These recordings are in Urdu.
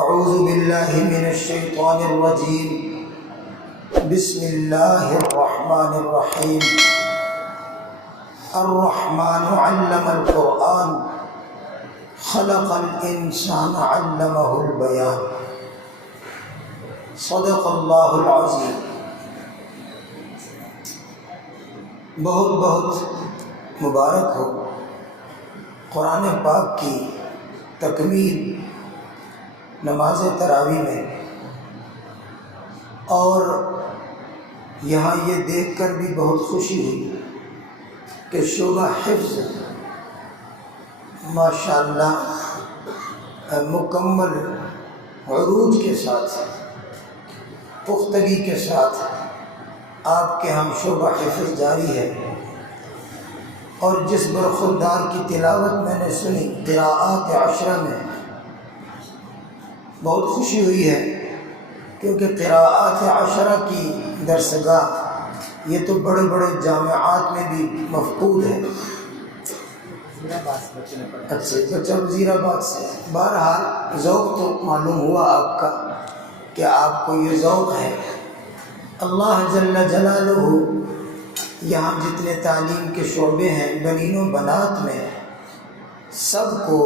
اعوذ باللہ من الشیطان الرجیم بسم اللہ الرحمن الرحیم الرحمن علم القرآن خلق الانسان علمہ البیان صدق اللہ العظیم۔ بہت بہت مبارک ہو قرآن پاک کی تکمیل نماز تراویح میں، اور یہاں یہ دیکھ کر بھی بہت خوشی ہوئی کہ شعبہ حفظ ماشاءاللہ مکمل عروج کے ساتھ، پختگی کے ساتھ آپ کے ہم شعبہ حفظ جاری ہے۔ اور جس برخوردار کی تلاوت میں نے سنی قراءات عشرہ میں، بہت خوشی ہوئی ہے، کیونکہ قراءات عشرہ کی درسگاہ یہ تو بڑے بڑے جامعات میں بھی مفقود ہے۔ اچھا بچہ وزیر آباد سے، بہرحال ذوق تو معلوم ہوا آپ کا کہ آپ کو یہ ذوق ہے۔ اللہ جل جلالہ یہاں جتنے تعلیم کے شعبے ہیں بنین و بنات میں، سب کو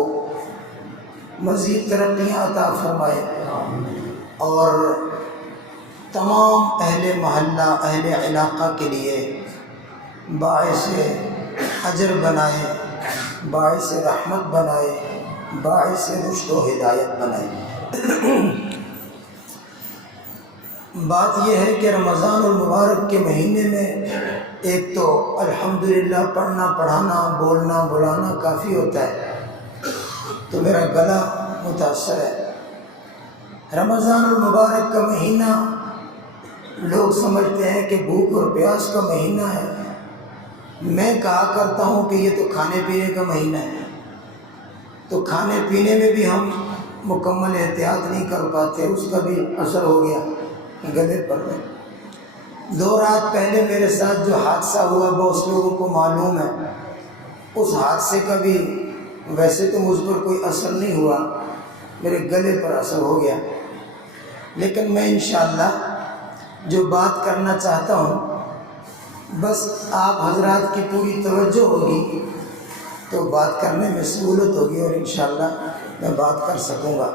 مزید ترقیاں عطا فرمائے، اور تمام اہل محلہ اہل علاقہ کے لیے باعث اجر بنائے، باعث رحمت بنائے، باعث رشد و ہدایت بنائے۔ بات یہ ہے کہ رمضان المبارک کے مہینے میں ایک تو الحمدللہ پڑھنا پڑھانا بولنا بلانا کافی ہوتا ہے، تو میرا گلا متاثر ہے۔ رمضان المبارک کا مہینہ لوگ سمجھتے ہیں کہ بھوک اور پیاس کا مہینہ ہے، میں کہا کرتا ہوں کہ یہ تو کھانے پینے کا مہینہ ہے، تو کھانے پینے میں بھی ہم مکمل احتیاط نہیں کر پاتے، اس کا بھی اثر ہو گیا گلے پر میں۔ 2 رات پہلے میرے ساتھ جو حادثہ ہوا بہت لوگوں کو معلوم ہے، اس حادثے کا بھی ویسے تو مجھ پر کوئی اثر نہیں ہوا، میرے گلے پر اثر ہو گیا، لیکن میں انشاءاللہ جو بات کرنا چاہتا ہوں، بس آپ حضرات کی پوری توجہ ہوگی تو بات کرنے میں سہولت ہوگی، اور انشاءاللہ میں بات کر سکوں گا۔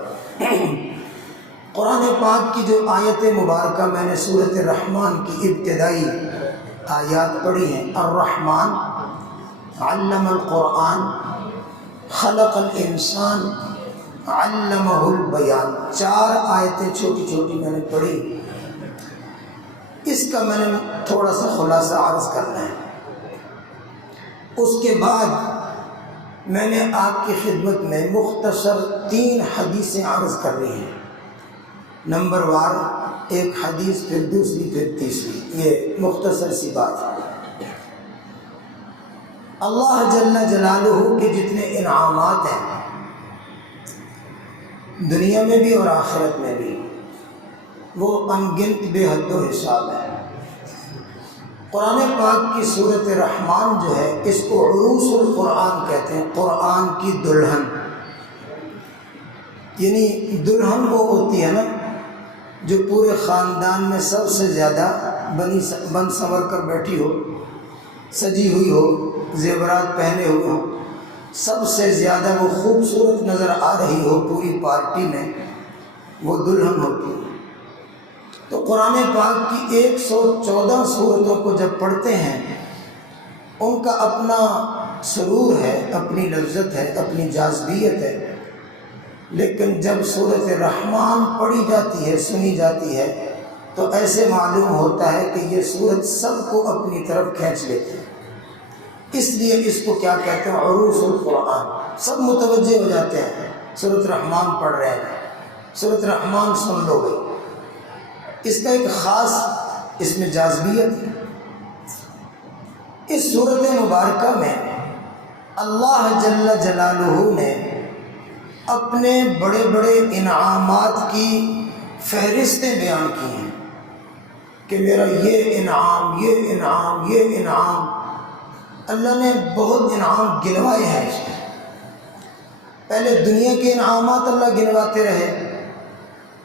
قرآن پاک کی جو آیت مبارکہ میں نے سورۃ الرحمن کی ابتدائی آیات پڑھی ہیں، الرحمن علم القرآن خلق الانسان علمہ البیان، 4 آیتیں چھوٹی چھوٹی میں نے پڑھی، اس کا میں نے تھوڑا سا خلاصہ عرض کرنا ہے۔ اس کے بعد میں نے آپ کی خدمت میں مختصر 3 حدیثیں عرض کر رہی ہیں، نمبر وار ایک حدیث، پھر دوسری، پھر تیسری، یہ مختصر سی بات ہے۔ اللہ جل جلالہ کے جتنے انعامات ہیں دنیا میں بھی اور آخرت میں بھی، وہ انگنت بے حد و حساب ہے۔ قرآن پاک کی سورۃ الرحمن جو ہے، اس کو عروس القرآن کہتے ہیں، قرآن کی دلہن، یعنی دلہن وہ ہوتی ہے نا جو پورے خاندان میں سب سے زیادہ بن سنور کر بیٹھی ہو، سجی ہوئی ہو، زیورات پہنے ہوئے ہو، سب سے زیادہ وہ خوبصورت نظر آ رہی ہو پوری پارٹی میں، وہ دلہن ہوتی ہے۔ تو قرآن پاک کی 114 سورتوں کو جب پڑھتے ہیں، ان کا اپنا سرور ہے، اپنی لذت ہے، اپنی جاذبیت ہے، لیکن جب سورۃ الرحمن پڑھی جاتی ہے، سنی جاتی ہے، تو ایسے معلوم ہوتا ہے کہ یہ سورت سب کو اپنی طرف کھینچ لیتی ہے۔ اس لیے اس کو کیا کہتے ہیں؟ عروس القرآن۔ سب متوجہ ہو جاتے ہیں، سورۃ الرحمن پڑھ رہے ہیں، سورۃ الرحمن سن لو گے، اس کا ایک خاص اس میں جاذبیت ہے۔ اس سورۃ مبارکہ میں اللہ جل جلالہ نے اپنے بڑے بڑے انعامات کی فہرستیں بیان کی ہیں کہ میرا یہ انعام، یہ انعام، یہ انعام، اللہ نے بہت انعام گنوائے ہیں۔ اس میں پہلے دنیا کے انعامات اللہ گنواتے رہے،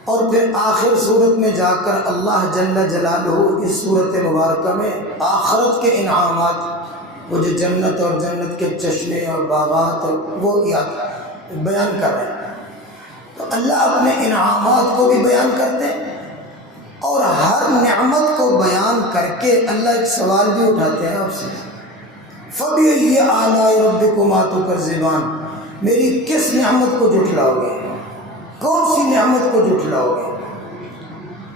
اور پھر آخر صورت میں جا کر اللہ جل جلالہ اس صورت مبارکہ میں آخرت کے انعامات، وہ جو جنت اور جنت کے چشمے اور باغات وہ یاد بیان کر رہے ہیں۔ تو اللہ اپنے انعامات کو بھی بیان کرتے ہیں، اور ہر نعمت کو بیان کر کے اللہ ایک سوال بھی اٹھاتے ہیں آپ سے، فَبِأَيِّ آلَاءِ رَبِّكُمَا تُكَذِّبَانِ، میری کس نعمت کو جھٹلاؤ گے، کون سی نعمت کو جھٹلاؤ گے؟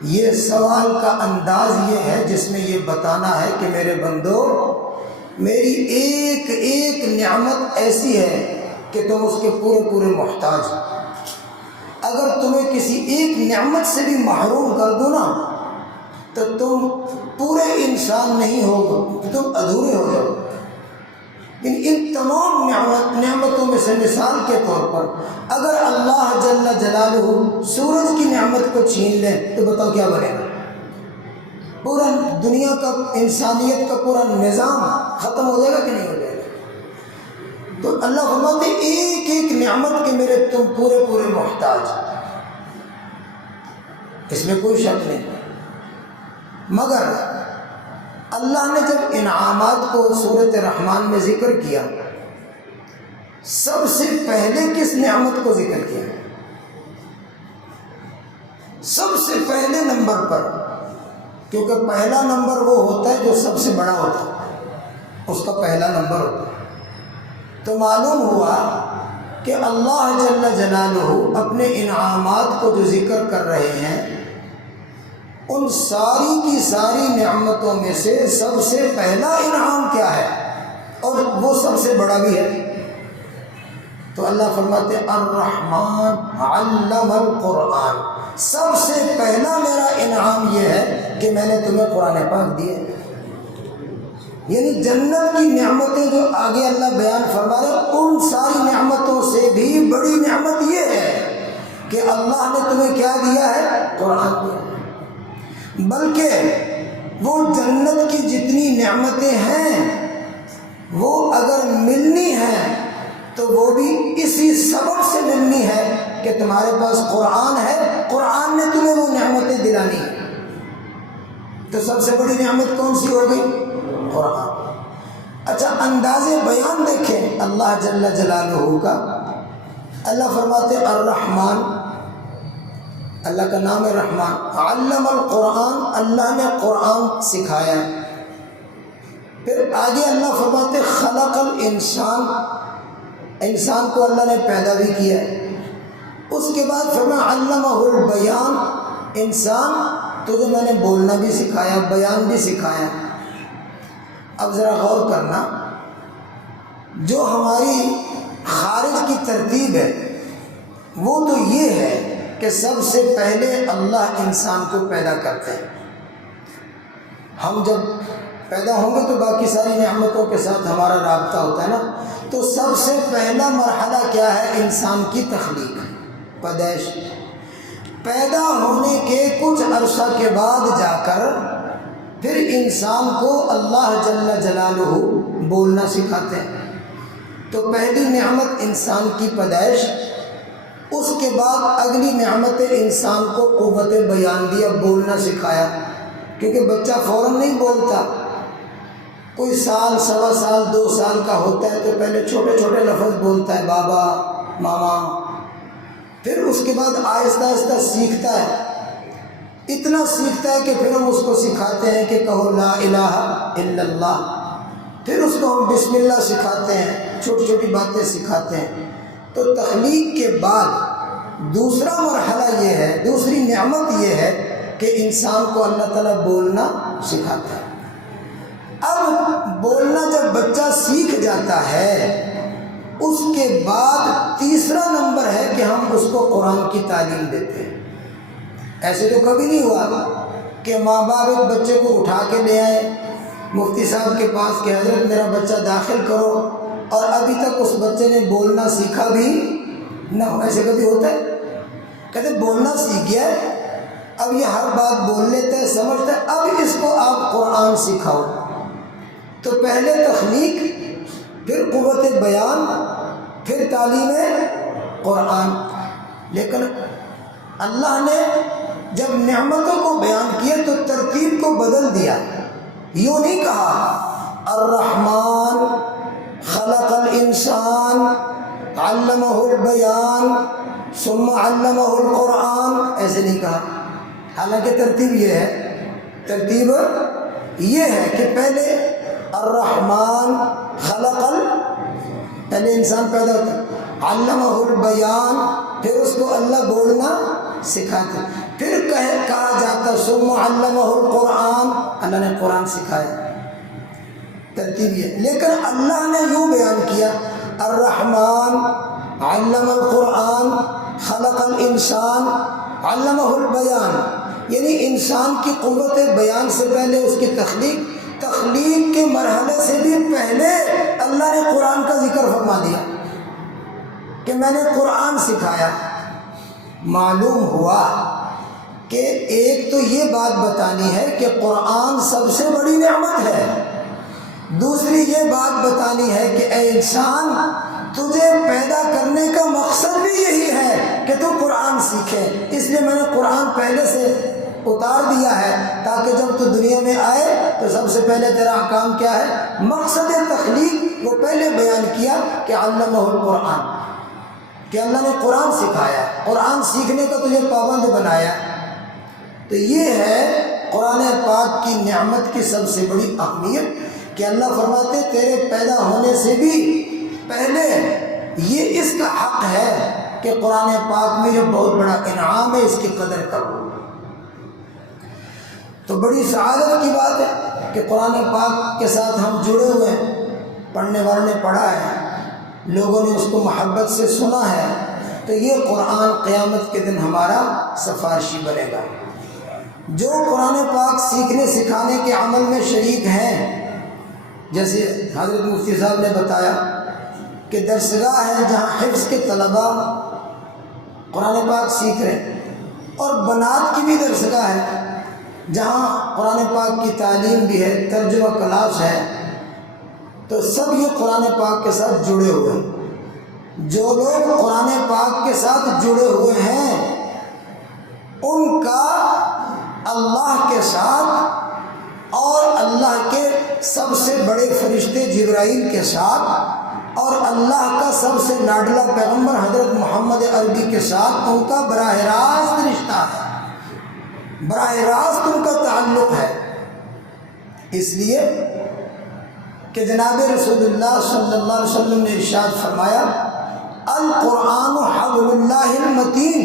یہ سوال کا انداز یہ ہے جس میں یہ بتانا ہے کہ میرے بندو، میری ایک ایک نعمت ایسی ہے کہ تم اس کے پورے پورے محتاج ہو۔ اگر تمہیں کسی ایک نعمت سے بھی محروم کر دو نا تو تم پورے انسان نہیں ہوگے، تم ادھورے ہو جاؤ۔ ان تمام نعمتوں میں سے مثال کے طور پر اگر اللہ جل جلالہ سورج کی نعمت کو چھین لے تو بتاؤ کیا بنے گا؟ پورا دنیا کا، انسانیت کا پورا نظام ختم ہو جائے گا کہ نہیں ہو جائے گا؟ تو اللہ فرماتے ہیں ایک ایک نعمت کے میرے تم پورے پورے محتاج، اس میں کوئی شک نہیں۔ مگر اللہ نے جب انعامات کو سورۃ رحمان میں ذکر کیا، سب سے پہلے کس نعمت کو ذکر کیا؟ سب سے پہلے نمبر پر، کیونکہ پہلا نمبر وہ ہوتا ہے جو سب سے بڑا ہوتا ہے، اس کا پہلا نمبر ہوتا ہے۔ تو معلوم ہوا کہ اللہ جل جلالہ اپنے انعامات کو جو ذکر کر رہے ہیں، ان ساری کی ساری نعمتوں میں سے سب سے پہلا انعام کیا ہے، اور وہ سب سے بڑا بھی ہے؟ تو اللہ فرماتے ہیں الرحمن علم القرآن، سب سے پہلا میرا انعام یہ ہے کہ میں نے تمہیں قرآن پاک دیے۔ یعنی جنت کی نعمتیں جو آگے اللہ بیان فرما رہے، ان ساری نعمتوں سے بھی بڑی نعمت یہ ہے کہ اللہ نے تمہیں کیا دیا ہے؟ قرآن دیا۔ بلکہ وہ جنت کی جتنی نعمتیں ہیں وہ اگر ملنی ہیں تو وہ بھی اسی سبب سے ملنی ہے کہ تمہارے پاس قرآن ہے، قرآن نے تمہیں وہ نعمتیں دلانی ہیں۔ تو سب سے بڑی نعمت کون سی ہو گئی؟ قرآن۔ اچھا انداز بیان دیکھیں اللہ جل جلالہ کا، اللہ فرماتے الرحمن، اللہ کا نام ہے رحمان، علم القرآن، اللہ نے قرآن سکھایا۔ پھر آگے اللہ فرماتے خلق الانسان، انسان کو اللہ نے پیدا بھی کیا۔ اس کے بعد فرمایا علمہ البیان، انسان تجھے میں نے بولنا بھی سکھایا، بیان بھی سکھایا۔ اب ذرا غور کرنا، جو ہماری خارج کی ترتیب ہے وہ تو یہ ہے کہ سب سے پہلے اللہ انسان کو پیدا کرتے ہیں۔ ہم جب پیدا ہوں گے تو باقی ساری نعمتوں کے ساتھ ہمارا رابطہ ہوتا ہے نا، تو سب سے پہلا مرحلہ کیا ہے؟ انسان کی تخلیق، پیدائش۔ پیدا ہونے کے کچھ عرصہ کے بعد جا کر پھر انسان کو اللہ جل جلالہ بولنا سکھاتے ہیں۔ تو پہلی نعمت انسان کی پیدائش، اس کے بعد اگلی نعمت انسان کو قوت بیان دیا، بولنا سکھایا، کیونکہ بچہ فوراً نہیں بولتا، کوئی سال، سوا سال، 2 سال کا ہوتا ہے تو پہلے چھوٹے چھوٹے لفظ بولتا ہے، بابا، ماما، پھر اس کے بعد آہستہ آہستہ سیکھتا ہے، اتنا سیکھتا ہے کہ پھر ہم اس کو سکھاتے ہیں کہ کہو لا الہ الا اللہ، پھر اس کو ہم بسم اللہ سکھاتے ہیں، چھوٹی چھوٹی باتیں سکھاتے ہیں۔ تو تخلیق کے بعد دوسرا مرحلہ یہ ہے، دوسری نعمت یہ ہے کہ انسان کو اللہ تعالیٰ بولنا سکھاتا ہے۔ اب بولنا جب بچہ سیکھ جاتا ہے، اس کے بعد تیسرا نمبر ہے کہ ہم اس کو قرآن کی تعلیم دیتے ہیں۔ ایسے تو کبھی نہیں ہوا کہ ماں باپ ایک بچے کو اٹھا کے لے آئے مفتی صاحب کے پاس کہ حضرت میرا بچہ داخل کرو، اور ابھی تک اس بچے نے بولنا سیکھا بھی نہ ہو۔ ایسے کبھی ہوتا ہے؟ کہتے بولنا سیکھ گیا ہے، اب یہ ہر بات بول لیتا ہے، سمجھتا ہے، اب اس کو آپ قرآن سکھاؤ۔ تو پہلے تخلیق، پھر قوت بیان، پھر تعلیم قرآن۔ لیکن اللہ نے جب نعمتوں کو بیان کیا تو ترتیب کو بدل دیا. یوں نہیں کہا الرحمن خلق الانسان علمہ البیان ثم علمہ القرآن، ایسے نہیں کہا. حالانکہ ترتیب یہ ہے، ترتیب یہ ہے کہ پہلے الرحمن پہلے انسان پیدا ہوتا ہے، علمہ البیان، پھر اس کو اللہ بولنا سکھاتا، پھر کہا جاتا ثم علمہ القرآن، اللہ نے قرآن سکھایا. ترتیب یہ. لیکن اللہ نے یوں بیان کیا الرحمن علم القرآن خلق الانسان علمہ البیان، یعنی انسان کی قوت بیان سے پہلے اس کی تخلیق کے مرحلے سے بھی پہلے اللہ نے قرآن کا ذکر فرما دیا کہ میں نے قرآن سکھایا. معلوم ہوا کہ ایک تو یہ بات بتانی ہے کہ قرآن سب سے بڑی نعمت ہے، دوسری یہ بات بتانی ہے کہ اے انسان تجھے پیدا کرنے کا مقصد بھی یہی ہے کہ تو قرآن سیکھے، اس لیے میں نے قرآن پہلے سے اتار دیا ہے تاکہ جب تو دنیا میں آئے تو سب سے پہلے تیرا کام کیا ہے، مقصد تخلیق وہ پہلے بیان کیا کہ علمہ القرآن، کہ اللہ نے قرآن سکھایا، قرآن سیکھنے کا تجھے پابند بنایا. تو یہ ہے قرآن پاک کی نعمت کی سب سے بڑی اہمیت کہ اللہ فرماتے تیرے پیدا ہونے سے بھی پہلے یہ اس کا حق ہے کہ قرآن پاک میں جو بہت بڑا انعام ہے اس کی قدر کرو. تو بڑی سعادت کی بات ہے کہ قرآن پاک کے ساتھ ہم جڑے ہوئے ہیں، پڑھنے والوں نے پڑھا ہے، لوگوں نے اس کو محبت سے سنا ہے، تو یہ قرآن قیامت کے دن ہمارا سفارشی بنے گا. جو قرآن پاک سیکھنے سکھانے کے عمل میں شریک ہیں، جیسے حضرت مفتی صاحب نے بتایا کہ درسگاہ ہے جہاں حفظ کے طلباء قرآن پاک سیکھ رہے ہیں، اور بنات کی بھی درسگاہ ہے جہاں قرآن پاک کی تعلیم بھی ہے، ترجمہ کلاس ہے. تو سب یہ قرآن پاک کے ساتھ جڑے ہوئے ہیں. جو لوگ قرآن پاک کے ساتھ جڑے ہوئے ہیں ان کا اللہ کے ساتھ اور اللہ کے سب سے بڑے فرشتے جبرائیل کے ساتھ اور اللہ کا سب سے لاڈلا پیغمبر حضرت محمد عربی کے ساتھ ان کا براہ راست رشتہ ہے، براہ راست ان کا تعلق ہے. اس لیے کہ جناب رسول اللہ صلی اللہ علیہ وسلم نے ارشاد فرمایا القرآن حبل اللہ المتین،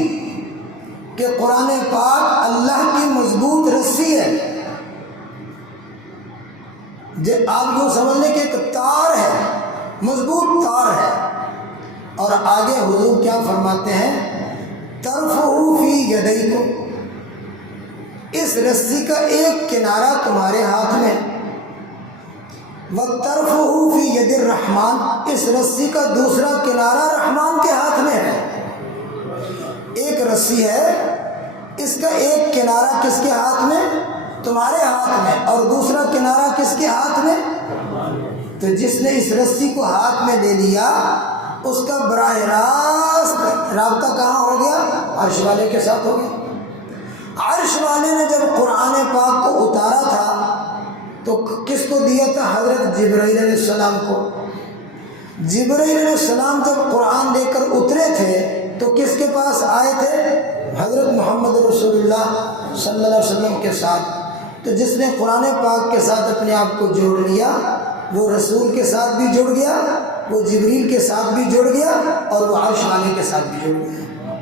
کہ قرآن پاک اللہ کی مضبوط رسی ہے. آپ یوں سمجھ لیں کہ ایک تار ہے، مضبوط تار ہے. اور آگے حضور کیا فرماتے ہیں ترفعہ فی یدیکم، اس رسی کا ایک کنارہ تمہارے ہاتھ میں، وَتَرْفُهُ فِي يَدِ الرَّحْمَنِ، اس رسی کا دوسرا کنارہ رحمان کے ہاتھ میں ہے. ایک رسی ہے، اس کا ایک کنارہ کس کے ہاتھ میں؟ تمہارے ہاتھ میں، اور دوسرا کنارہ کس کے ہاتھ میں؟ تو جس نے اس رسی کو ہاتھ میں لے لیا اس کا براہ راست رابطہ کہاں ہو گیا؟ عرش والے کے ساتھ ہو گیا. عرش والے نے جب قرآن پاک کو اتارا تھا تو کس کو دیا تھا؟ حضرت جبرائیل علیہ السلام کو. جبرائیل علیہ السلام جب قرآن لے کر اترے تھے تو کس کے پاس آئے تھے؟ حضرت محمد رسول اللہ صلی اللہ علیہ وسلم کے ساتھ. تو جس نے قرآن پاک کے ساتھ اپنے آپ کو جوڑ لیا وہ رسول کے ساتھ بھی جڑ گیا، وہ جبریل کے ساتھ بھی جڑ گیا، اور وہ عرش والے کے ساتھ بھی جڑ گیا.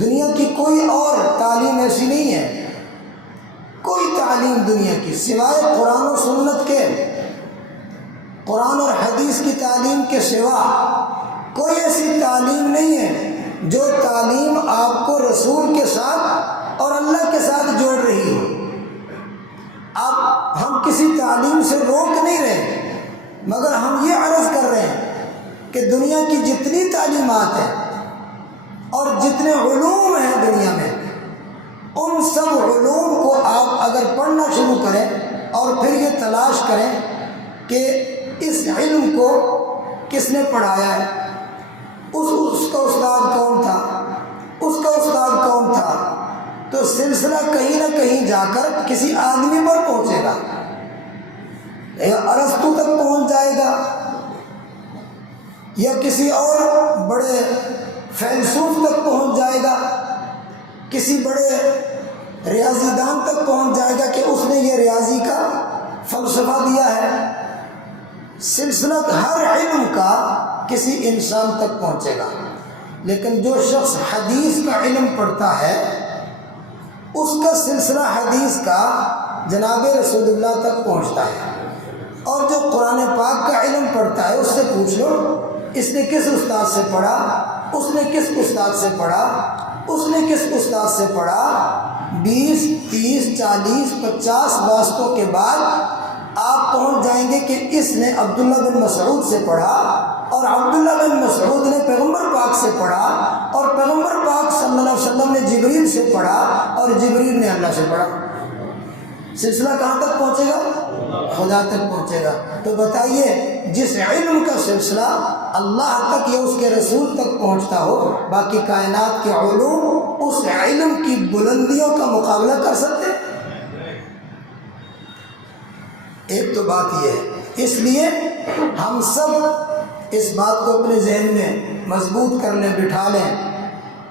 دنیا کی کوئی اور تعلیم ایسی نہیں ہے، کوئی تعلیم دنیا کی سوائے قرآن و سنت کے، قرآن اور حدیث کی تعلیم کے سوا کوئی ایسی تعلیم نہیں ہے جو تعلیم آپ کو رسول کے ساتھ اور اللہ کے ساتھ جوڑ رہی ہو. ہم کسی تعلیم سے روک نہیں رہے، مگر ہم یہ عرض کر رہے ہیں کہ دنیا کی جتنی تعلیمات ہیں اور جتنے علوم ہیں دنیا میں، ان سب علوم کو آپ اگر پڑھنا شروع کریں اور پھر یہ تلاش کریں کہ اس علم کو کس نے پڑھایا ہے، اس کا استاد کون تھا، اس کا استاد کون جا کر کسی آدمی پر پہنچے گا، یا ارسطو تک پہنچ جائے گا، یا کسی اور بڑے فیلسوف تک پہنچ جائے گا، کسی بڑے ریاضی دان تک پہنچ جائے گا کہ اس نے یہ ریاضی کا فلسفہ دیا ہے۔ سلسلہ ہر علم کا کسی انسان تک پہنچے گا، لیکن جو شخص حدیث کا علم پڑھتا ہے اس کا سلسلہ حدیث کا جناب رسول اللہ تک پہنچتا ہے، اور جو قرآن پاک کا علم پڑھتا ہے اس سے پوچھ لو اس نے کس استاد سے پڑھا، اس نے کس استاد سے پڑھا، اس نے کس استاد سے پڑھا، 20 30 40 50 واسطوں کے بعد آپ پہنچ جائیں گے کہ اس نے عبداللہ بن مسعود سے پڑھا، اور عبداللہ بن مسعود نے پیغمبر پاک سے پڑھا، اور پیغمبر پاک صلی اللہ علیہ وسلم نے جبریل سے پڑھا، اور جبریل نے اللہ سے پڑھا۔ سلسلہ کہاں تک پہنچے گا؟ خدا تک پہنچے گا۔ تو بتائیے جس علم کا سلسلہ اللہ تک یا اس کے رسول تک پہنچتا ہو، باقی کائنات کے علوم اس علم کی بلندیوں کا مقابلہ کر سکتے؟ ایک تو بات یہ ہے، اس لیے ہم سب اس بات کو اپنے ذہن میں مضبوط کر لیں، بٹھا لیں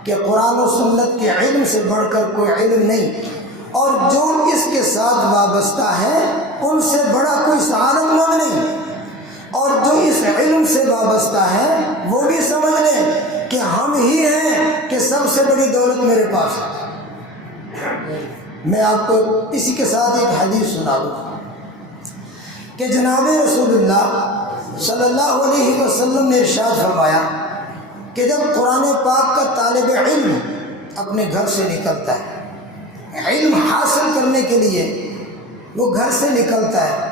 کہ قرآن و سنت کے علم سے بڑھ کر کوئی علم نہیں، اور جو اس کے ساتھ وابستہ ہے ان سے بڑا کوئی سعادت مند نہیں، اور جو اس علم سے وابستہ ہے وہ بھی سمجھ لیں کہ ہم ہی ہیں کہ سب سے بڑی دولت میرے پاس ہے۔ میں آپ کو اسی کے ساتھ ایک حدیث سنا دوں کہ جناب رسول اللہ صلی اللہ علیہ وسلم نے ارشاد فرمایا کہ جب قرآن پاک کا طالب علم اپنے گھر سے نکلتا ہے علم حاصل کرنے کے لیے، وہ گھر سے نکلتا ہے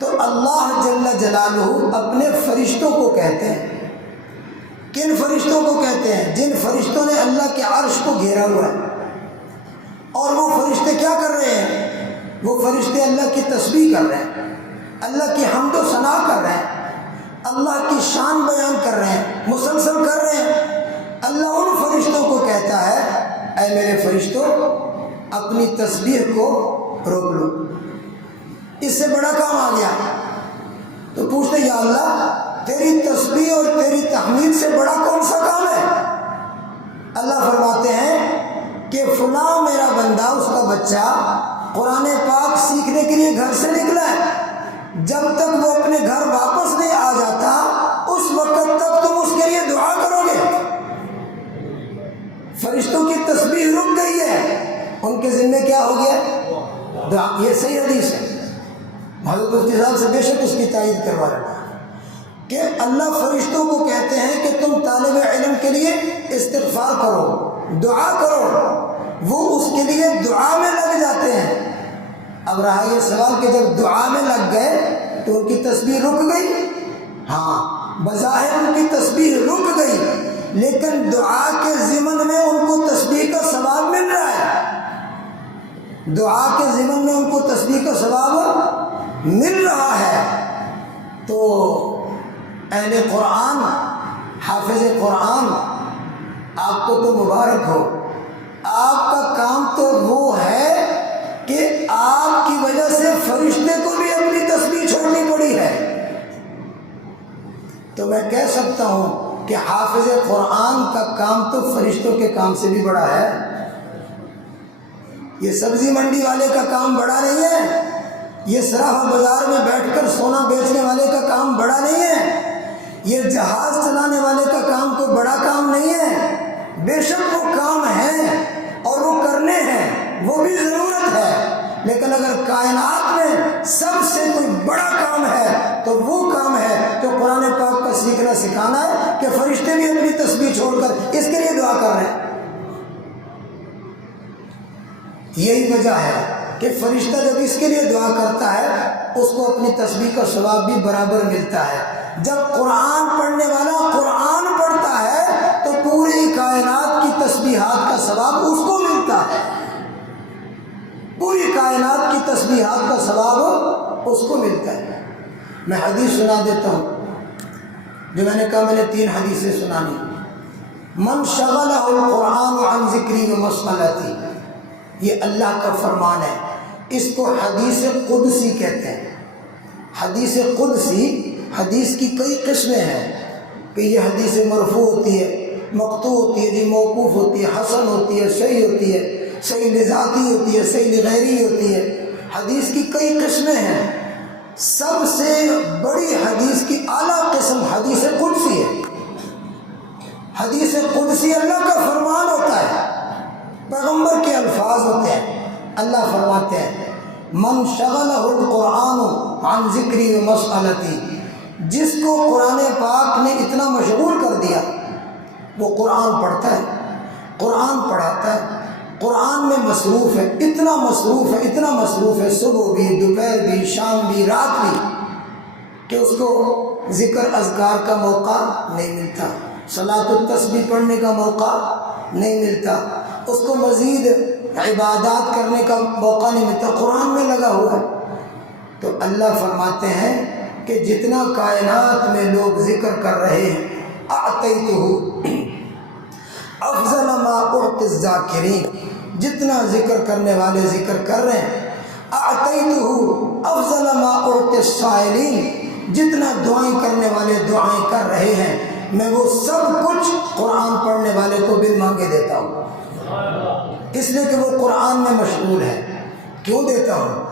تو اللہ جل جلالہ اپنے فرشتوں کو کہتے ہیں۔ کن فرشتوں کو کہتے ہیں؟ جن فرشتوں نے اللہ کے عرش کو گھیرا ہوا ہے، اور وہ فرشتے کیا کر رہے ہیں؟ وہ فرشتے اللہ کی تسبیح کر رہے ہیں، اللہ کی حمد و ثنا کر رہے ہیں، اللہ کی شان بیان کر رہے ہیں، مسلسل کر رہے ہیں۔ اللہ ان فرشتوں کو کہتا ہے اے میرے فرشتوں اپنی تسبیح کو روک لو، اس سے بڑا کام آ گیا۔ تو پوچھتے یا اللہ تیری تسبیح اور تیری تحمید سے بڑا کون سا کام ہے؟ اللہ فرماتے ہیں کہ فلاں میرا بندہ، اس کا بچہ قرآن پاک سیکھنے کے لیے گھر سے نکلا ہے، جب تک وہ اپنے گھر واپس نہیں آ جاتا اس وقت تک تم اس کے لیے دعا کرو گے۔ فرشتوں کی تسبیح رک گئی ہے، ان کے ذمہ کیا ہو گیا؟ دعا۔ یہ صحیح حدیث ہے، حضرت مفتی صاحب سے بے شک اس کی تائید کروا رہا ہے کہ اللہ فرشتوں کو کہتے ہیں کہ تم طالب علم کے لیے استغفار کرو، دعا کرو، وہ اس کے لیے دعا میں لگ جاتے ہیں۔ اب رہا یہ سوال کہ جب دعا میں لگ گئے تو ان کی تسبیح رک گئی؟ ہاں، بظاہر ان کی تسبیح رک گئی، لیکن دعا کے ضمن میں ان کو تسبیح کا ثواب مل رہا ہے، دعا کے ضمن میں ان کو تسبیح کا ثواب مل رہا ہے۔ تو اہل قرآن، حافظ قرآن، آپ کو تو مبارک ہو، آپ کا کام تو وہ ہے کہ آپ کی وجہ سے فرشتے کو بھی اپنی تسبیح چھوڑنی پڑی ہے۔ تو میں کہہ سکتا ہوں کہ حافظ قرآن کا کام تو فرشتوں کے کام سے بھی بڑا ہے۔ یہ سبزی منڈی والے کا کام بڑا نہیں ہے، یہ صراحہ بازار میں بیٹھ کر سونا بیچنے والے کا کام بڑا نہیں ہے، یہ جہاز چلانے والے کا کام کوئی بڑا کام نہیں ہے۔ بے شک وہ کام ہے اور وہ کرنے ہیں، وہ بھی ضرورت ہے، لیکن اگر کائنات میں سب سے کوئی بڑا کام ہے تو وہ کام ہے جو قرآن پاک کا سیکھنا سکھانا ہے کہ فرشتے بھی اپنی تسبیح چھوڑ کر اس کے لیے دعا کر رہے ہیں۔ یہی وجہ ہے کہ فرشتہ جب اس کے لیے دعا کرتا ہے اس کو اپنی تسبیح کا ثواب بھی برابر ملتا ہے۔ جب قرآن پڑھنے والا قرآن پڑھتا ہے تو پوری کائنات کی تسبیحات کا ثواب اس کو ملتا ہے، پوری کائنات کی تسبیحات کا ثواب اس کو ملتا ہے۔ میں حدیث سنا دیتا ہوں جو میں نے کہا، میں نے 3 حدیثیں سنانی۔ من شغلہ القرآن عن ذکری و مسئلتی، یہ اللہ کا فرمان ہے، اس کو حدیث قدسی کہتے ہیں۔ حدیث قدسی، حدیث کی کئی قسمیں ہیں کہ یہ حدیث مرفوع ہوتی ہے، مقطوع ہوتی ہے، جی موقوف ہوتی ہے، حسن ہوتی ہے، صحیح ہوتی ہے، صحیح لذاتی ہوتی ہے، صحیح لغیری ہوتی ہے۔ حدیث کی کئی قسمیں ہیں، سب سے بڑی حدیث کی اعلیٰ قسم حدیث قدسی ہے۔ حدیث قدسی اللہ کا فرمان ہوتا ہے، پیغمبر کے الفاظ ہوتے ہیں۔ اللہ فرماتے ہیں من شغلہ القرآن عن ذکری و مسئلتی، جس کو قرآن پاک نے اتنا مشغول کر دیا، وہ قرآن پڑھتا ہے، قرآن پڑھاتا ہے، قرآن میں مصروف ہے، اتنا مصروف ہے، اتنا مصروف ہے، صبح بھی، دوپہر بھی، شام بھی، رات بھی، کہ اس کو ذکر اذکار کا موقع نہیں ملتا، صلاۃ التسبیح پڑھنے کا موقع نہیں ملتا، اس کو مزید عبادات کرنے کا موقع نہیں ملتا، قرآن میں لگا ہوا ہے۔ تو اللہ فرماتے ہیں کہ جتنا کائنات میں لوگ ذکر کر رہے ہیں، اعطیتہ افضل ما اعطی الذاکرین، جتنا ذکر کرنے والے ذکر کر رہے ہیں، اعطیتہ افضل ما اعطی السائلین، جتنا دعائیں کرنے والے دعائیں کر رہے ہیں، میں وہ سب کچھ قرآن پڑھنے والے کو بن مانگے دیتا ہوں، اس لیے کہ وہ قرآن میں مشغول ہے۔ کیوں دیتا ہوں؟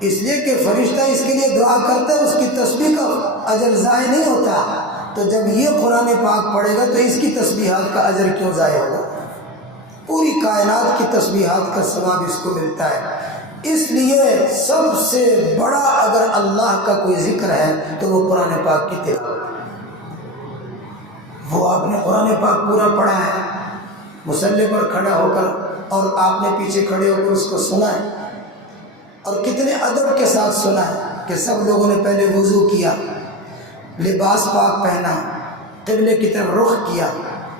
اس لیے کہ فرشتہ اس کے لیے دعا کرتا ہے، اس کی تسبیح کا اجر ضائع نہیں ہوتا، تو جب یہ قرآن پاک پڑھے گا تو اس کی تسبیحات کا اجر کیوں ضائع ہوگا؟ پوری کائنات کی تسبیحات کا ثواب اس کو ملتا ہے۔ اس لیے سب سے بڑا اگر اللہ کا کوئی ذکر ہے تو وہ قرآن پاک کی تلاوت ہے۔ وہ آپ نے قرآن پاک پورا پڑھا ہے، مصلی پر کھڑا ہو کر، اور آپ نے پیچھے کھڑے ہو کر اس کو سنا ہے، اور کتنے ادب کے ساتھ سنا ہے کہ سب لوگوں نے پہلے وضو کیا، لباس پاک پہنا، قبلے کی طرف رخ کیا،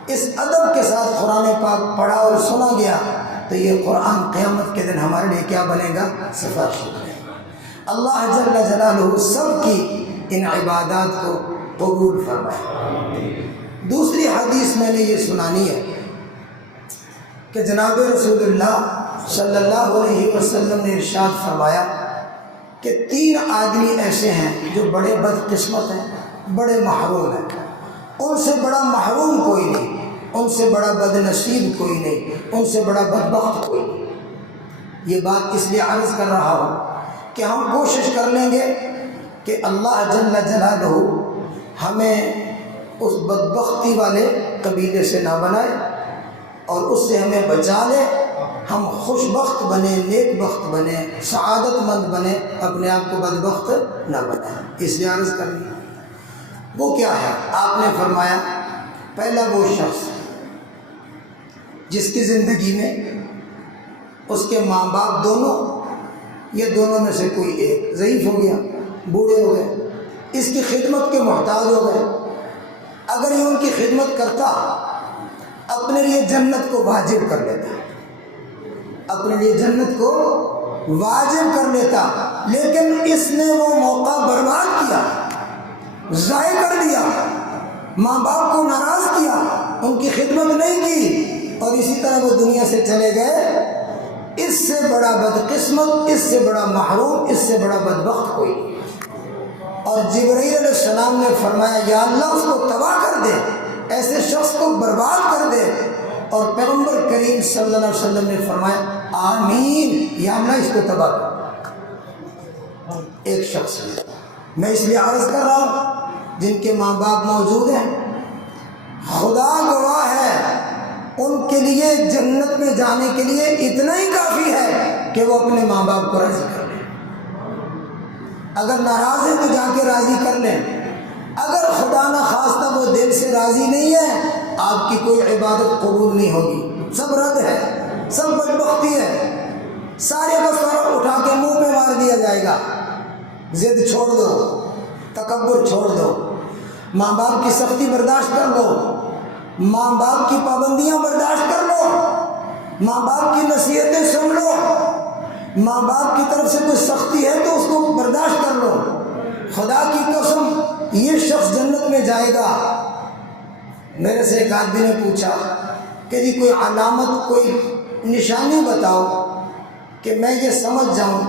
اس ادب کے ساتھ قرآن پاک پڑھا اور سنا گیا، تو یہ قرآن قیامت کے دن ہمارے لیے کیا بنے گا؟ سفارش بنے گا۔ اللہ جل جلالہ سب کی ان عبادات کو قبول فرمائے۔ دوسری حدیث میں نے یہ سنانی ہے کہ جناب رسول اللہ صلی اللہ علیہ وسلم نے ارشاد فرمایا کہ 3 آدمی ایسے ہیں جو بڑے بدقسمت ہیں، بڑے محروم ہیں، ان سے بڑا محروم کوئی نہیں، ان سے بڑا بد نصیب کوئی نہیں، ان سے بڑا بدبخت کوئی نہیں۔ یہ بات اس لیے عرض کر رہا ہوں کہ ہم کوشش کر لیں گے کہ اللہ جل جلالہ ہمیں اس بدبختی والے قبیلے سے نہ بنائے اور اس سے ہمیں بچا لے، ہم خوش بخت بنے، نیک بخت بنے، سعادت مند بنے، اپنے آپ کو بدبخت نہ بنائیں۔ اس لیے عرض کر لی وہ کیا ہے؟ آپ نے فرمایا پہلا وہ شخص جس کی زندگی میں اس کے ماں باپ دونوں یا دونوں میں سے کوئی ایک ضعیف ہو گیا، بوڑھے ہو گئے، اس کی خدمت کے محتاج ہو گئے، اگر یہ ان کی خدمت کرتا اپنے لیے جنت کو واجب کر لیتا، اپنے لیے جنت کو واجب کر لیتا، لیکن اس نے وہ موقع برباد کیا، ضائع کر دیا، ماں باپ کو ناراض کیا، ان کی خدمت نہیں کی، اور اسی طرح وہ دنیا سے چلے گئے۔ اس سے بڑا بدقسمت، اس سے بڑا محروم، اس سے بڑا بدبخت کوئی نہیں۔ اور جبرائیل علیہ السلام نے فرمایا یا اللہ اس کو تباہ کر دے، ایسے شخص کو برباد کر دے، اور پیغمبر کریم صلی اللہ علیہ وسلم نے فرمایا آمین، یا اللہ اس کو تباہ کر۔ ایک شخص ہے، میں اس لیے عرض کر رہا ہوں جن کے ماں باپ موجود ہیں، خدا گواہ ہے ان کے لیے جنت میں جانے کے لیے اتنا ہی کافی ہے کہ وہ اپنے ماں باپ کو راضی کر لیں، اگر ناراض ہیں تو جا کے راضی کر لیں، اگر خدا نہ خواستہ وہ دل سے راضی نہیں ہے، آپ کی کوئی عبادت قبول نہیں ہوگی، سب رد ہے، سب بدبختی ہے، سارے کا سارا اٹھا کے منہ پہ مار دیا جائے گا۔ ضد چھوڑ دو، تکبر چھوڑ دو، ماں باپ کی سختی برداشت کر لو، ماں باپ کی پابندیاں برداشت کر لو، ماں باپ کی نصیحتیں سن لو، ماں باپ کی طرف سے کوئی سختی ہے تو اس کو برداشت کر لو، خدا کی قسم یہ شخص جنت میں جائے گا۔ میرے سے ایک آدمی نے پوچھا کہ جی کوئی علامت، کوئی نشانی بتاؤ کہ میں یہ سمجھ جاؤں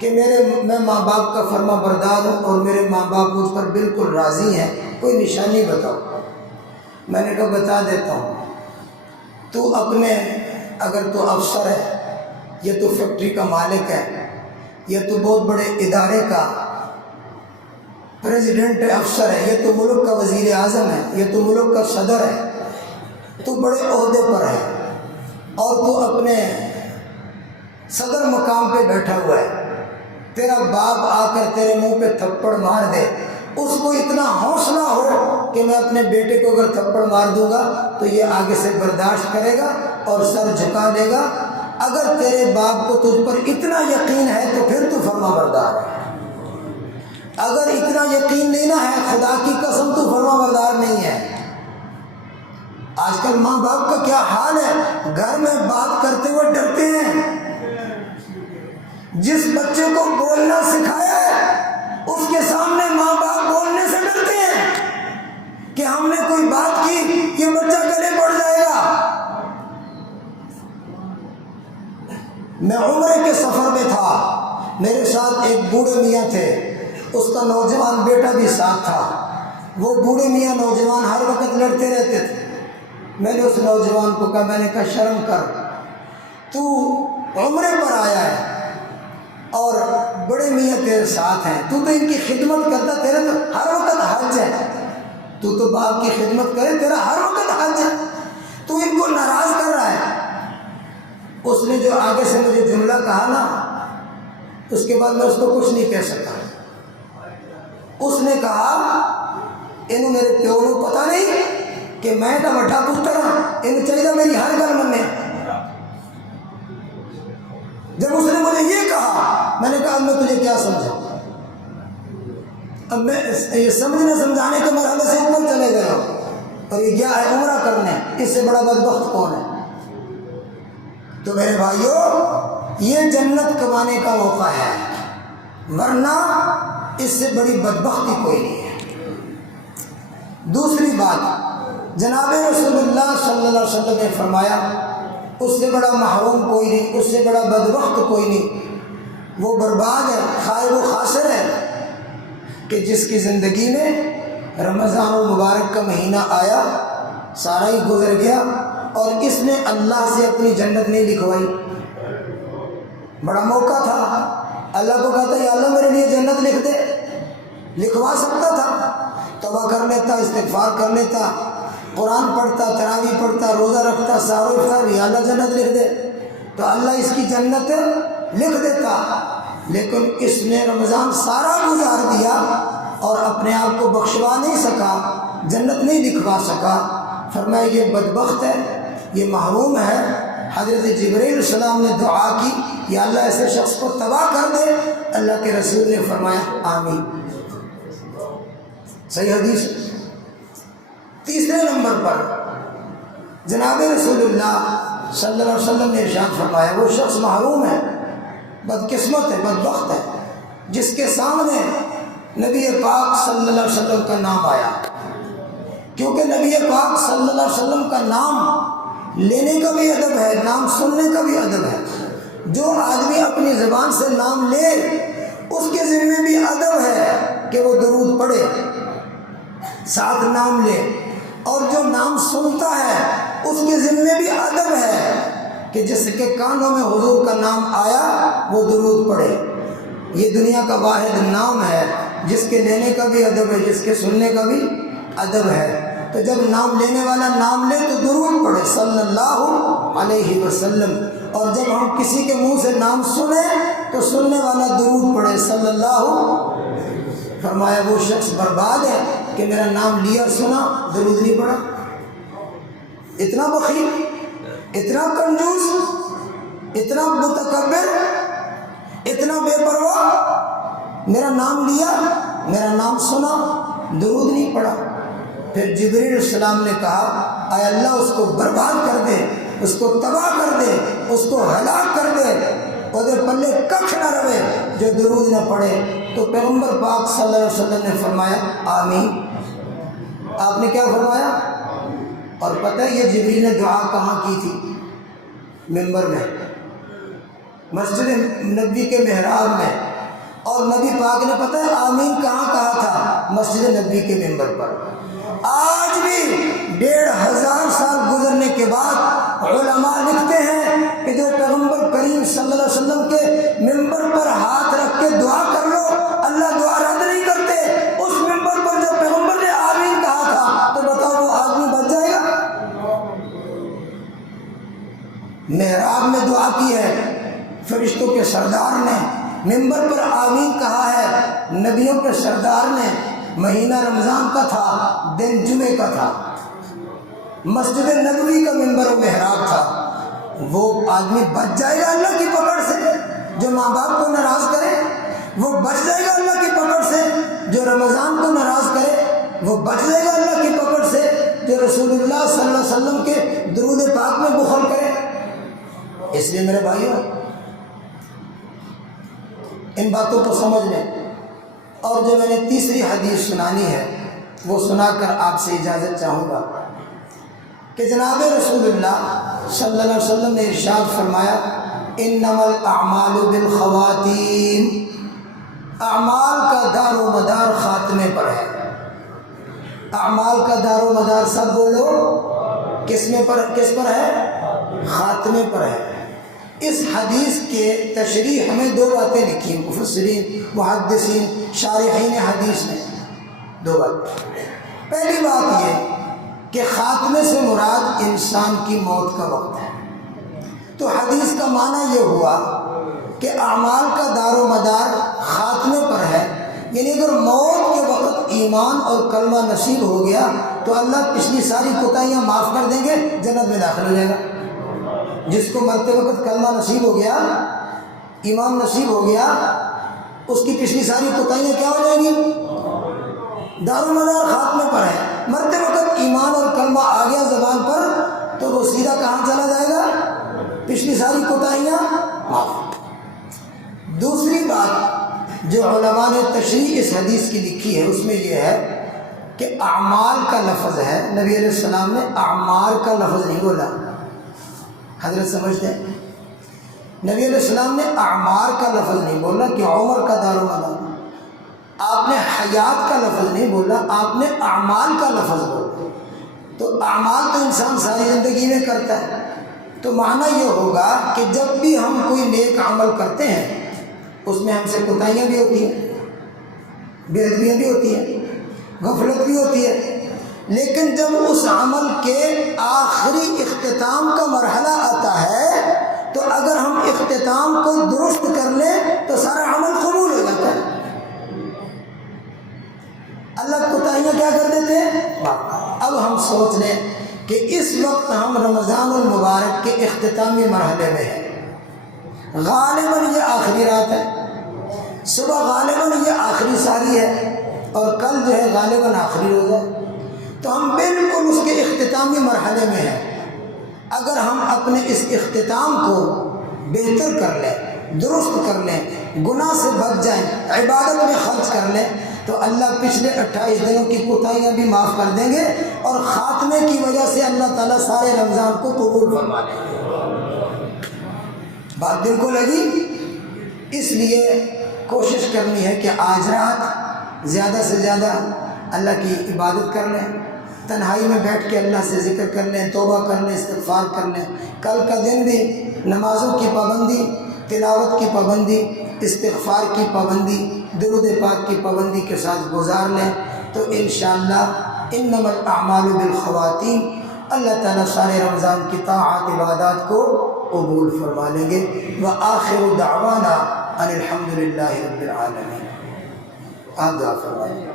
کہ میں ماں باپ کا فرما بردار ہوں اور میرے ماں باپ مجھ پر بالکل راضی ہیں، کوئی نشانی بتاؤ۔ میں نے کہا بتا دیتا ہوں، تو اپنے اگر تو افسر ہے یا تو فیکٹری کا مالک ہے یا تو بہت بڑے ادارے کا پریزیڈنٹ افسر ہے یا تو ملک کا وزیر اعظم ہے یا تو ملک کا صدر ہے، تو بڑے عہدے پر ہے اور تو اپنے صدر مقام پہ بیٹھا ہوا ہے، تیرا باپ آ کر تیرے منہ پہ تھپڑ مار دے، اس کو اتنا حوصلہ ہو کہ میں اپنے بیٹے کو اگر تھپڑ مار دوں گا تو یہ آگے سے برداشت کرے گا اور سر جھکا لے گا۔ اگر تیرے باپ کو تجھ پر اتنا یقین ہے تو پھر تو فرما بردار ہے، اگر اتنا یقین نہیں نہ ہے خدا کی قسم تو فرما بردار نہیں ہے۔ آج کل ماں باپ کا کیا حال ہے، گھر میں بات کرتے ہوئے ڈرتے ہیں۔ جس بچے کو بولنا سکھایا ہے اس کے سامنے ماں باپ بولنے سے ڈرتے ہیں کہ ہم نے کوئی بات کی یہ بچہ گلے پڑ جائے گا۔ میں عمرے کے سفر میں تھا، میرے ساتھ ایک بوڑھے میاں تھے، اس کا نوجوان بیٹا بھی ساتھ تھا۔ وہ بوڑھے میاں نوجوان ہر وقت لڑتے رہتے تھے۔ میں نے اس نوجوان کو کہا، میں نے کہا شرم کر، تو عمرے پر آیا ہے اور بڑے میاں تیرے ساتھ ہیں، تو ان کی خدمت کرتا، تیرے تو ہر وقت حج ہے، تو باپ کی خدمت کرے، تیرا ہر وقت حج ہے، تو ان کو ناراض کر رہا ہے۔ اس نے جو آگے سے مجھے جملہ کہا نا، اس کے بعد میں اس کو کچھ نہیں کہہ سکا۔ اس نے کہا انہوں میرے پیو کو پتہ نہیں کہ میں تو وڈا پتر ہوں، انہوں چاہیے میری ہر گل منے۔ جب اس نے مجھے یہ کہا میں نے کہا اب میں تجھے کیا سمجھاؤں، اب میں یہ سمجھنے سمجھانے کے مرحلے سے اوپر چلے گئے ہوں، اور یہ کیا ہے عمرہ کرنے، اس سے بڑا بدبخت کون ہے؟ تو میرے بھائیوں یہ جنت کمانے کا موقع ہے، ورنہ اس سے بڑی بدبختی کوئی نہیں ہے۔ دوسری بات، جناب رسول اللہ صلی اللہ علیہ وسلم نے فرمایا اس سے بڑا محروم کوئی نہیں، اس سے بڑا بدبخت کوئی نہیں، وہ برباد ہے، خائب و خاسر ہے کہ جس کی زندگی میں رمضان المبارک کا مہینہ آیا، سارا ہی گزر گیا اور اس نے اللہ سے اپنی جنت نہیں لکھوائی۔ بڑا موقع تھا، اللہ کو کہتا یا اللہ میرے لیے جنت لکھ دے، لکھوا سکتا تھا، توبہ کر لیتا، استغفار کر لیتا، قرآن پڑھتا، تراویح پڑھتا، روزہ رکھتا، سحر و افطار، یا اللہ جنت لکھ دے، تو اللہ اس کی جنت لکھ دیتا۔ لیکن اس نے رمضان سارا گزار دیا اور اپنے آپ کو بخشوا نہیں سکا، جنت نہیں لکھوا سکا۔ فرمایا یہ بدبخت ہے، یہ محروم ہے۔ حضرت جبرائیل علیہ السلام نے دعا کی یا اللہ ایسے شخص کو تباہ کر دے، اللہ کے رسول نے فرمایا آمین۔ صحیح حدیث۔ تیسرے نمبر پر جناب رسول اللہ صلی اللہ علیہ وسلم نے ارشاد فرمایا وہ شخص محروم ہے، بدقسمت ہے، بدبخت ہے جس کے سامنے نبی پاک صلی اللہ علیہ وسلم کا نام آیا، کیونکہ نبی پاک صلی اللہ علیہ وسلم کا نام لینے کا بھی ادب ہے، نام سننے کا بھی ادب ہے۔ جو آدمی اپنی زبان سے نام لے اس کے ذمہ بھی ادب ہے کہ وہ درود پڑھے، ساتھ نام لے، اور جو نام سنتا ہے اس کے ذمہ بھی ادب ہے کہ جس کے کانوں میں حضور کا نام آیا وہ درود پڑھے۔ یہ دنیا کا واحد نام ہے جس کے لینے کا بھی ادب ہے، جس کے سننے کا بھی ادب ہے۔ تو جب نام لینے والا نام لے تو درود پڑھے صلی اللہ علیہ وسلم، اور جب ہم کسی کے منہ سے نام سنیں تو سننے والا درود پڑھے صلی اللہ۔ فرمایا وہ شخص برباد ہے کہ میرا نام لیا سنا درود نہیں پڑھا۔ اتنا بخیل، اتنا کنجوس، اتنا متکبر، اتنا بے پرواہ، میرا نام لیا، میرا نام سنا، درود نہیں پڑھا۔ پھر جبرائیل علیہ السلام نے کہا اے اللہ اس کو برباد کر دے، اس کو تباہ کر دے، اس کو ہلاک کر دے، اور پلے کچھ نہ رہے جو درود نہ پڑھے۔ تو پیغمبر پاک صلی اللہ علیہ وسلم نے فرمایا آمین۔ آپ نے کیا فرمایا؟ اور پتہ ہے یہ جبریل نے دعا کہاں کی تھی؟ منبر میں۔ مسجد نبوی کے محراب میں، اور نبی پاک نے پتہ ہے آمین کہاں کہا تھا؟ مسجد نبوی کے ممبر پر۔ آج بھی 1500 سال گزرنے کے بعد علماء لکھتے ہیں کہ جو پیغمبر کریم صلی اللہ علیہ وسلم کے ممبر پر ہاتھ رکھ کے دعا کر لو، اللہ دعا رد نہیں کرتے۔ اس ممبر پر جو پیغمبر نے آمین کہا تھا، تو بتاؤ وہ آدمی بچ جائے گا؟ محراب میں دعا کی ہے، فرشتوں کے سردار نے ممبر پر آمین کہا ہے، نبیوں کے سردار نے۔ مہینہ رمضان کا تھا، دن جمعے کا تھا، مسجد نبوی کا ممبر و محراب تھا۔ وہ آدمی بچ جائے گا اللہ کی پکڑ سے جو ماں باپ کو ناراض کرے؟ وہ بچ جائے گا اللہ کی پکڑ سے جو رمضان کو ناراض کرے؟ وہ بچ جائے گا اللہ کی پکڑ سے جو رسول اللہ صلی اللہ علیہ وسلم کے درود پاک میں بخل کرے؟ اس لیے میرے بھائیوں، ان باتوں کو سمجھ لیں۔ اور جو میں نے تیسری حدیث سنانی ہے وہ سنا کر آپ سے اجازت چاہوں گا کہ جناب رسول اللہ صلی اللہ علیہ وسلم نے ارشاد فرمایا، انما الاعمال بالخواتیم، اعمال کا دار و مدار خاتمے پر ہے۔ اعمال کا دار و مدار سب بولو کس پر ہے؟ خاتمے پر ہے۔ اس حدیث کے تشریح ہمیں 2 باتیں لکھی، مفسرین، محدثین، شارحین حدیث نے 2 بات۔ پہلی بات یہ کہ خاتمے سے مراد انسان کی موت کا وقت ہے۔ تو حدیث کا معنی یہ ہوا کہ اعمال کا دار و مدار خاتمے پر ہے، یعنی اگر موت کے وقت ایمان اور کلمہ نصیب ہو گیا تو اللہ پچھلی ساری کوتاہیاں معاف کر دیں گے، جنت میں داخل ہو جائے گا۔ جس کو مرتے وقت کلمہ نصیب ہو گیا، ایمان نصیب ہو گیا، اس کی پچھلی ساری کوتاہیاں کیا ہو جائیں گی؟ دار و مدار خاتمے پر ہے۔ مرتے وقت ایمان اور کلمہ آ گیا زبان پر تو وہ سیدھا کہاں چلا جائے گا؟ پچھلی ساری کوتاہیاں معاف۔ دوسری بات جو علماء نے تشریح اس حدیث کی لکھی ہے اس میں یہ ہے کہ اعمال کا لفظ ہے، نبی علیہ السلام نے اعمال کا لفظ نہیں بولا۔ حضرت سمجھتے ہیں، نبی علیہ السلام نے اعمار کا لفظ نہیں بولا کہ عمر کا دار و مدار، آپ نے حیات کا لفظ نہیں بولا، آپ نے اعمال کا لفظ بولا۔ تو اعمال تو انسان ساری زندگی میں کرتا ہے، تو معنی یہ ہوگا کہ جب بھی ہم کوئی نیک عمل کرتے ہیں اس میں ہم سے کوتاہیاں بھی ہوتی ہیں، بے ادبیاں بھی ہوتی ہیں، غفلت بھی ہوتی ہے، لیکن جب اس عمل کے آخری اختتام کا مرحلہ آتا ہے تو اگر ہم اختتام کو درست کر لیں تو سارا عمل قبول ہو جاتا ہے۔ اللہ کوتاہیاں کیا کر دیتے ہیں؟ اب ہم سوچ لیں کہ اس وقت ہم رمضان المبارک کے اختتامی مرحلے میں ہیں، غالباً یہ آخری رات ہے، صبح غالباً یہ آخری ساری ہے، اور کل جو ہے غالباً آخری روزہ ہے۔ تو ہم بالکل اس کے اختتامی مرحلے میں ہیں۔ اگر ہم اپنے اس اختتام کو بہتر کر لیں، درست کر لیں، گناہ سے بچ جائیں، عبادت میں خرچ کر لیں، تو اللہ پچھلے 28 دنوں کی کوتاہیاں بھی معاف کر دیں گے، اور خاتمے کی وجہ سے اللہ تعالیٰ سارے رمضان کو قبول فرما لیں گے۔ بات دل کو لگی؟ اس لیے کوشش کرنی ہے کہ آج رات زیادہ سے زیادہ اللہ کی عبادت کر لیں، تنہائی میں بیٹھ کے اللہ سے ذکر کر لیں، توبہ کر لیں، استغفار کر لیں۔ کل کا دن بھی نمازوں کی پابندی، تلاوت کی پابندی، استغفار کی پابندی، درود پاک کی پابندی کے ساتھ گزار لیں، تو انشاءاللہ انما الاعمال بالخواتیم، اللہ تعالیٰ سارے رمضان کی طاعات عبادات کو قبول فرما لیں گے۔ وآخر دعوانا ان الحمدللہ رب العالمین۔ آپ دعا فرمائیں۔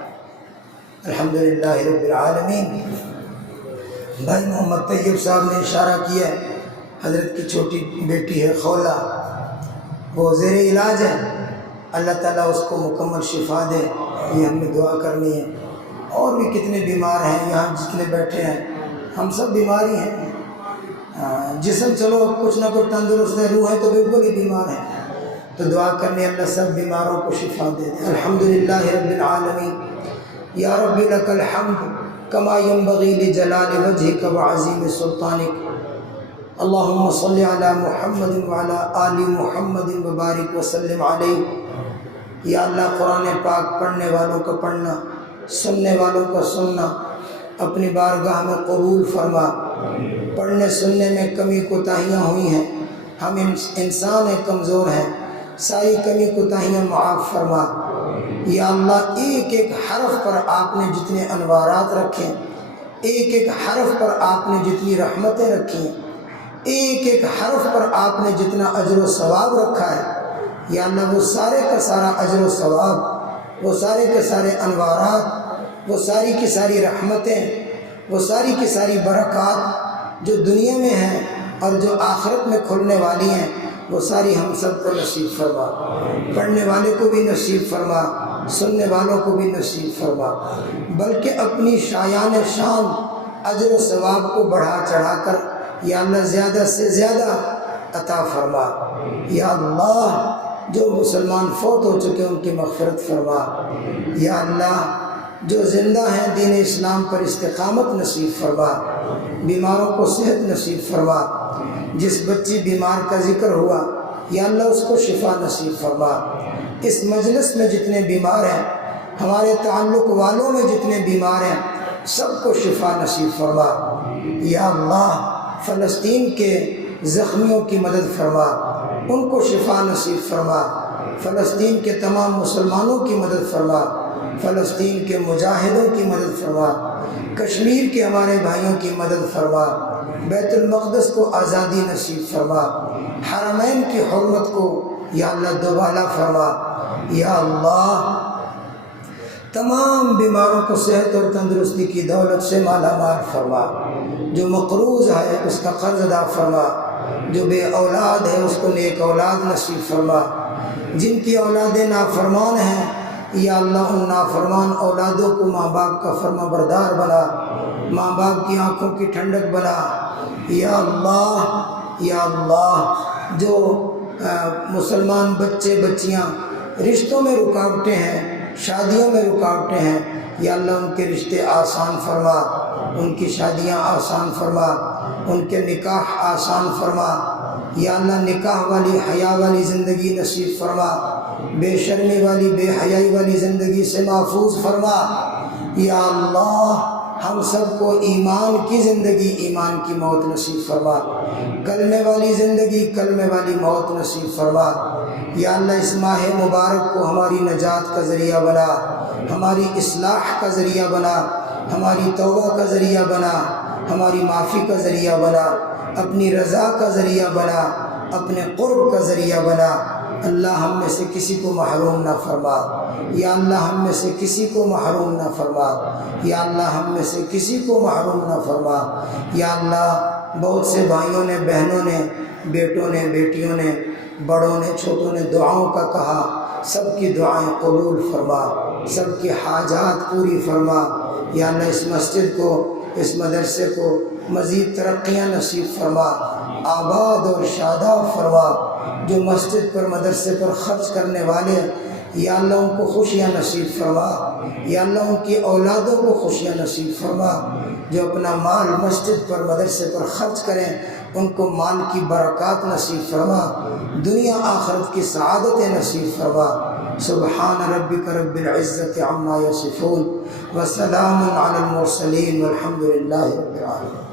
الحمدللہ رب العالمین۔ بھائی محمد طیب صاحب نے اشارہ کیا ہے، حضرت کی چھوٹی بیٹی ہے خولہ، وہ زیر علاج ہے، اللہ تعالیٰ اس کو مکمل شفا دے، یہ ہم نے دعا کرنی ہے۔ اور بھی کتنے بیمار ہیں یہاں جتنے بیٹھے ہیں، ہم سب بیماری ہیں، جسم چلو کچھ نہ کچھ تندرست ہے، روح ہے تو بالکل ہی بیمار ہے، تو دعا کرنی اللہ سب بیماروں کو شفا دے دے۔ الحمدللہ رب العالمین۔ یا رب لک الحمد کما ینبغی لجلال وجہک وعظیم سلطانک، اللہم صلی علی محمد وعلی آل محمد وبارک وسلم علیہ۔ یا اللہ قرآن پاک پڑھنے والوں کا پڑھنا، سننے والوں کا سننا اپنی بارگاہ میں قبول فرما۔ پڑھنے سننے میں کمی کوتاہیاں ہوئی ہیں، ہم انسان ہیں، کمزور ہیں، ساری کمی کوتاہیاں معاف فرما۔ یا اللہ ایک ایک حرف پر آپ نے جتنے انوارات رکھے، ایک ایک حرف پر آپ نے جتنی رحمتیں رکھی ہیں، ایک ایک حرف پر آپ نے جتنا اجر و ثواب رکھا ہے، یا اللہ وہ سارے کا سارا اجر و ثواب، وہ سارے کے سارے انوارات، وہ ساری کی ساری رحمتیں، وہ ساری کی ساری برکات جو دنیا میں ہیں اور جو آخرت میں کھلنے والی ہیں، وہ ساری ہم سب کو نصیب فرما۔ پڑھنے والے کو بھی نصیب فرما، سننے والوں کو بھی نصیب فرما، بلکہ اپنی شایان شان اجر و ثواب کو بڑھا چڑھا کر یا اللہ زیادہ سے زیادہ عطا فرما۔ یا اللہ جو مسلمان فوت ہو چکے ان کی مغفرت فرما۔ یا اللہ جو زندہ ہیں دین اسلام پر استقامت نصیب فرما، بیماروں کو صحت نصیب فرما۔ جس بچی بیمار کا ذکر ہوا یا اللہ اس کو شفا نصیب فرما۔ اس مجلس میں جتنے بیمار ہیں، ہمارے تعلق والوں میں جتنے بیمار ہیں، سب کو شفا نصیب فرما۔ یا اللہ فلسطین کے زخمیوں کی مدد فرما، ان کو شفا نصیب فرما۔ فلسطین کے تمام مسلمانوں کی مدد فرما، فلسطین کے مجاہدوں کی مدد فرما، کشمیر کے ہمارے بھائیوں کی مدد فرما، بیت المقدس کو آزادی نصیب فرما، حرمین کی حرمت کو یا اللہ دوبالا فرما۔ یا اللہ تمام بیماروں کو صحت اور تندرستی کی دولت سے مالا مال فرما، جو مقروض ہے اس کا قرض ادا فرما، جو بے اولاد ہے اس کو نیک اولاد نصیب فرما، جن کی اولادیں نافرمان ہیں یا اللہ ان نافرمان اولادوں کو ماں باپ کا فرما بردار بنا، ماں باپ کی آنکھوں کی ٹھنڈک بنا۔ یا اللہ جو مسلمان بچے بچیاں رشتوں میں رکاوٹیں ہیں، شادیوں میں رکاوٹیں ہیں، یا اللہ ان کے رشتے آسان فرما، ان کی شادیاں آسان فرما، ان کے نکاح آسان فرما۔ یا اللہ نکاح والی حیا والی زندگی نصیب فرما، بے شرمی والی بے حیائی والی زندگی سے محفوظ فرما۔ یا اللہ ہم سب کو ایمان کی زندگی ایمان کی موت نصیب فرما، کلمے والی زندگی کلمے والی موت نصیب فرما۔ یا اللہ اس ماہ مبارک کو ہماری نجات کا ذریعہ بنا، ہماری اصلاح کا ذریعہ بنا، ہماری توبہ کا ذریعہ بنا، ہماری معافی کا ذریعہ بنا، اپنی رضا کا ذریعہ بنا، اپنے قرب کا ذریعہ بنا۔ اللہ ہم میں سے کسی کو محروم نہ فرما، یا اللہ ہم میں سے کسی کو محروم نہ فرما، یا اللہ ہم میں سے کسی کو محروم نہ فرما۔ یا اللہ بہت سے بھائیوں نے، بہنوں نے، بیٹوں نے، بیٹیوں نے، بڑوں نے، چھوٹوں نے دعاؤں کا کہا، سب کی دعائیں قبول فرما، سب کی حاجات پوری فرما۔ یا اللہ اس مسجد کو، اس مدرسے کو مزید ترقیاں نصیب فرما، آباد اور شاداب فرما۔ جو مسجد پر مدرسے پر خرچ کرنے والے یا اللہ ان کو خوشیاں نصیب فرما، یا اللہ ان کی اولادوں کو خوشیاں نصیب فرما۔ جو اپنا مال مسجد پر مدرسے پر خرچ کریں ان کو مال کی برکات نصیب فرما، دنیا آخرت کی سعادتیں نصیب فرما۔ سبحان ربک رب العزت عما یصفون وسلام علی المرسلین والحمد للہ رب العالمین۔